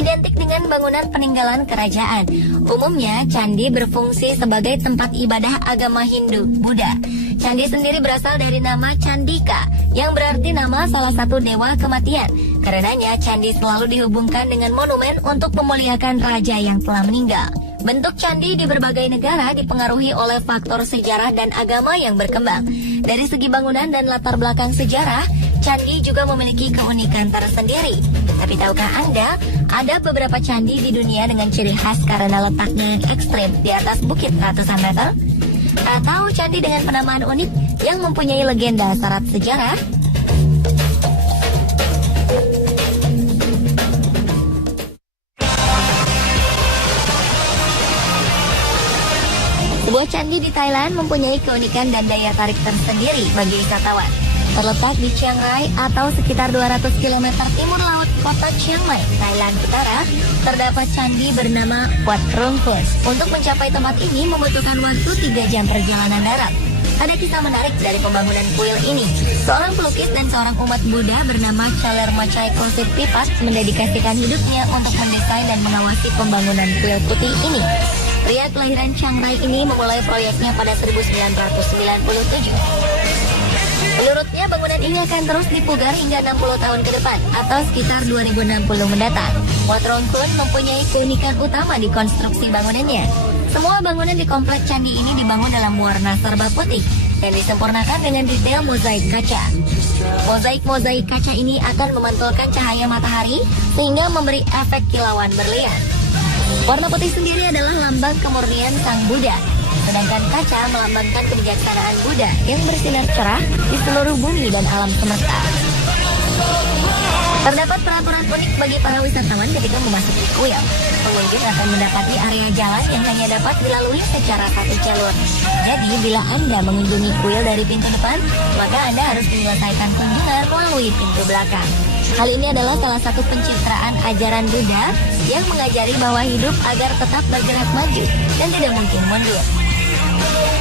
identik dengan bangunan peninggalan kerajaan. Umumnya, candi berfungsi sebagai tempat ibadah agama Hindu, Buddha. Candi sendiri berasal dari nama Candika, yang berarti nama salah satu dewa kematian. Karenanya, candi selalu dihubungkan dengan monumen untuk memuliakan raja yang telah meninggal. Bentuk candi di berbagai negara dipengaruhi oleh faktor sejarah dan agama yang berkembang. Dari segi bangunan dan latar belakang sejarah, candi juga memiliki keunikan tersendiri. Tapi tahukah Anda, ada beberapa candi di dunia dengan ciri khas karena letaknya yang ekstrim di atas bukit ratusan meter? Atau candi dengan penamaan unik yang mempunyai legenda syarat sejarah? Sebuah candi di Thailand mempunyai keunikan dan daya tarik tersendiri bagi wisatawan. Terletak di Chiang Rai atau sekitar 200 km timur laut kota Chiang Mai, Thailand Utara, terdapat candi bernama Wat Rung Khun. Untuk mencapai tempat ini membutuhkan waktu 3 jam perjalanan darat. Ada kisah menarik dari pembangunan kuil ini. Seorang pelukis dan seorang umat Buddha bernama Chaler Machai Kosip Pipat mendedikasikan hidupnya untuk mendesain dan mengawasi pembangunan kuil putih ini. Pria kelahiran Chiang Rai ini memulai proyeknya pada 1997. Menurutnya, bangunan ini akan terus dipugar hingga 60 tahun ke depan atau sekitar 2060 mendatang. Wat Rung Khun mempunyai keunikan utama di konstruksi bangunannya. Semua bangunan di kompleks candi ini dibangun dalam warna serba putih dan disempurnakan dengan detail mozaik kaca. Mozaik kaca ini akan memantulkan cahaya matahari sehingga memberi efek kilauan berlian. Warna putih sendiri adalah lambang kemurnian Sang Buddha, sedangkan kaca melambangkan kebijaksanaan Buddha yang bersinar cerah di seluruh bumi dan alam semesta. Terdapat peraturan unik bagi para wisatawan ketika memasuki kuil. Pengunjung akan mendapati area jalan yang hanya dapat dilalui secara satu jalur. Jadi, bila Anda mengunjungi kuil dari pintu depan, maka Anda harus menyelesaikan kunjungan melalui pintu belakang. Hal ini adalah salah satu pencitraan ajaran Buddha yang mengajari bahwa hidup agar tetap bergerak maju dan tidak mungkin mundur.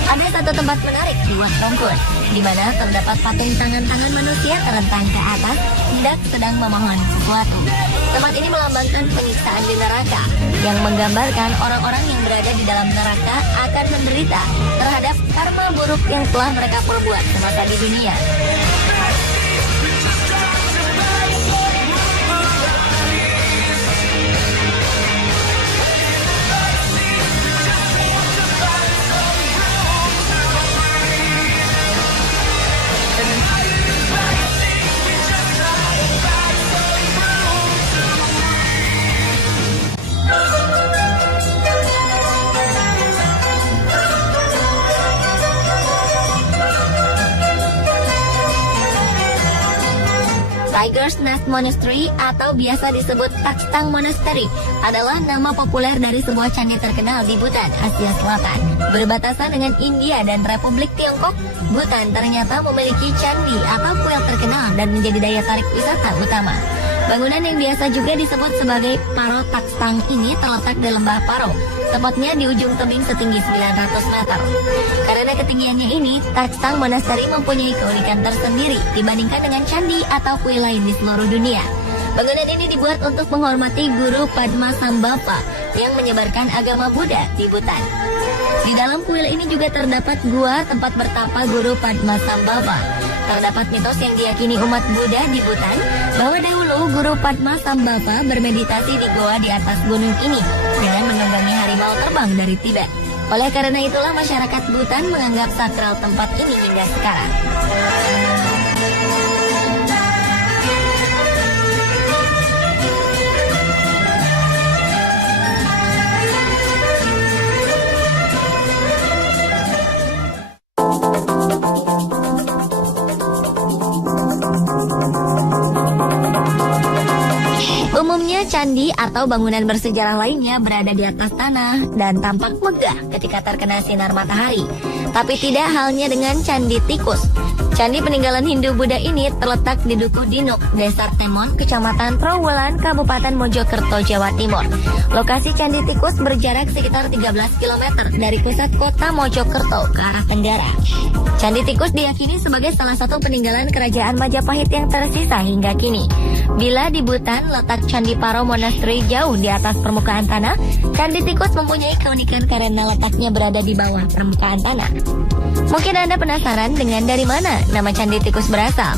Ada satu tempat menarik di Wat Rung Khun, di mana terdapat patung tangan-tangan manusia terentang ke atas hendak sedang memohon sesuatu. Tempat ini melambangkan penyiksaan di neraka, yang menggambarkan orang-orang yang berada di dalam neraka akan menderita terhadap karma buruk yang telah mereka perbuat semasa di dunia. Tiger's Nest Monastery atau biasa disebut Takstang Monastery adalah nama populer dari sebuah candi terkenal di Bhutan, Asia Selatan. Berbatasan dengan India dan Republik Tiongkok, Bhutan ternyata memiliki candi atau kuil terkenal dan menjadi daya tarik wisata utama. Bangunan yang biasa juga disebut sebagai Paro Takstang ini terletak di lembah Paro, tepatnya di ujung tebing setinggi 900 meter. Karena ketinggiannya ini, Takstang Monastery mempunyai keunikan tersendiri dibandingkan dengan candi atau kuil lain di seluruh dunia. Bangunan ini dibuat untuk menghormati Guru Padmasambhava yang menyebarkan agama Buddha di Bhutan. Di dalam kuil ini juga terdapat gua tempat bertapa Guru Padmasambhava. Terdapat mitos yang diyakini umat Buddha di Bhutan bahwa dahulu Guru Padmasambhava bermeditasi di goa di atas gunung ini dengan menunggangi harimau terbang dari Tibet. Oleh karena itulah masyarakat Bhutan menganggap sakral tempat ini hingga sekarang. Umumnya candi atau bangunan bersejarah lainnya berada di atas tanah dan tampak megah ketika terkena sinar matahari. Tapi tidak halnya dengan Candi Tikus. Candi peninggalan Hindu Buddha ini terletak di Duku Dinuk, Desa Temon, Kecamatan Trowulan, Kabupaten Mojokerto, Jawa Timur. Lokasi Candi Tikus berjarak sekitar 13 km dari pusat kota Mojokerto ke arah tenggara. Candi Tikus diyakini sebagai salah satu peninggalan kerajaan Majapahit yang tersisa hingga kini. Bila di Bhutan, letak Candi Paro Monastery jauh di atas permukaan tanah, Candi Tikus mempunyai keunikan karena letaknya berada di bawah permukaan tanah. Mungkin Anda penasaran dengan dari mana nama Candi Tikus berasal?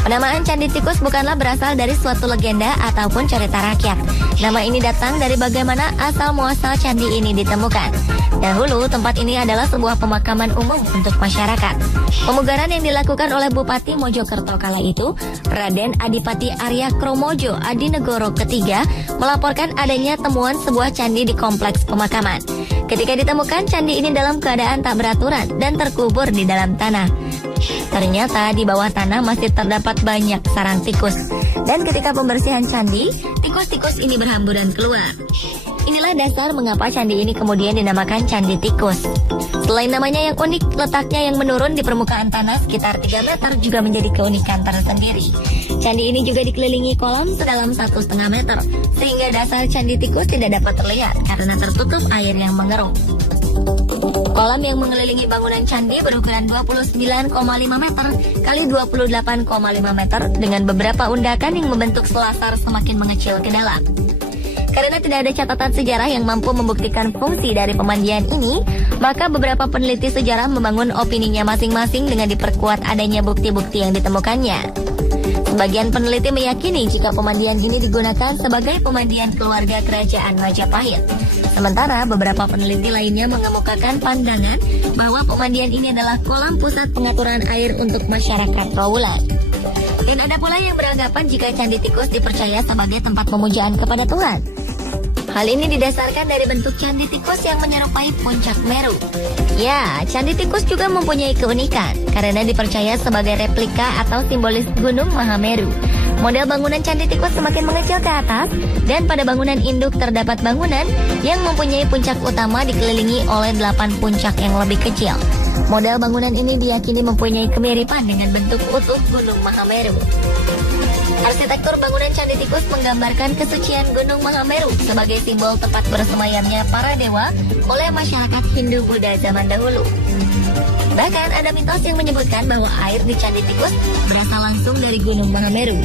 Penamaan Candi Tikus bukanlah berasal dari suatu legenda ataupun cerita rakyat. Nama ini datang dari bagaimana asal-muasal candi ini ditemukan. Dahulu, tempat ini adalah sebuah pemakaman umum untuk masyarakat. Pemugaran yang dilakukan oleh Bupati Mojokerto kala itu, Raden Adipati Arya Kromojo Adinegoro III, melaporkan adanya temuan sebuah candi di kompleks pemakaman. Ketika ditemukan, candi ini dalam keadaan tak beraturan dan terkubur di dalam tanah. Ternyata di bawah tanah masih terdapat banyak sarang tikus. Dan ketika pembersihan candi, tikus-tikus ini berhamburan keluar. Inilah dasar mengapa candi ini kemudian dinamakan Candi Tikus. Selain namanya yang unik, letaknya yang menurun di permukaan tanah sekitar 3 meter juga menjadi keunikan tersendiri. Candi ini juga dikelilingi kolam sedalam 1,5 meter, sehingga dasar Candi Tikus tidak dapat terlihat karena tertutup air yang mengeruk. Kolam yang mengelilingi bangunan candi berukuran 29,5 meter kali 28,5 meter dengan beberapa undakan yang membentuk selasar semakin mengecil ke dalam. Karena tidak ada catatan sejarah yang mampu membuktikan fungsi dari pemandian ini, maka beberapa peneliti sejarah membangun opininya masing-masing dengan diperkuat adanya bukti-bukti yang ditemukannya. Sebagian peneliti meyakini jika pemandian ini digunakan sebagai pemandian keluarga kerajaan Majapahit. Sementara beberapa peneliti lainnya mengemukakan pandangan bahwa pemandian ini adalah kolam pusat pengaturan air untuk masyarakat Trowulan. Dan ada pula yang beranggapan jika Candi Tikus dipercaya sebagai tempat pemujaan kepada Tuhan. Hal ini didasarkan dari bentuk Candi Tikus yang menyerupai puncak Meru. Ya, Candi Tikus juga mempunyai keunikan karena dipercaya sebagai replika atau simbolis Gunung Mahameru. Model bangunan Candi Tikus semakin mengecil ke atas, dan pada bangunan induk terdapat bangunan yang mempunyai puncak utama dikelilingi oleh 8 puncak yang lebih kecil. Model bangunan ini diyakini mempunyai kemiripan dengan bentuk utuh Gunung Mahameru. Arsitektur bangunan Candi Tikus menggambarkan kesucian Gunung Mahameru sebagai simbol tempat bersemayamnya para dewa oleh masyarakat Hindu-Buddha zaman dahulu. Bahkan ada mitos yang menyebutkan bahwa air di Candi Tikus berasal langsung dari Gunung Mahameru.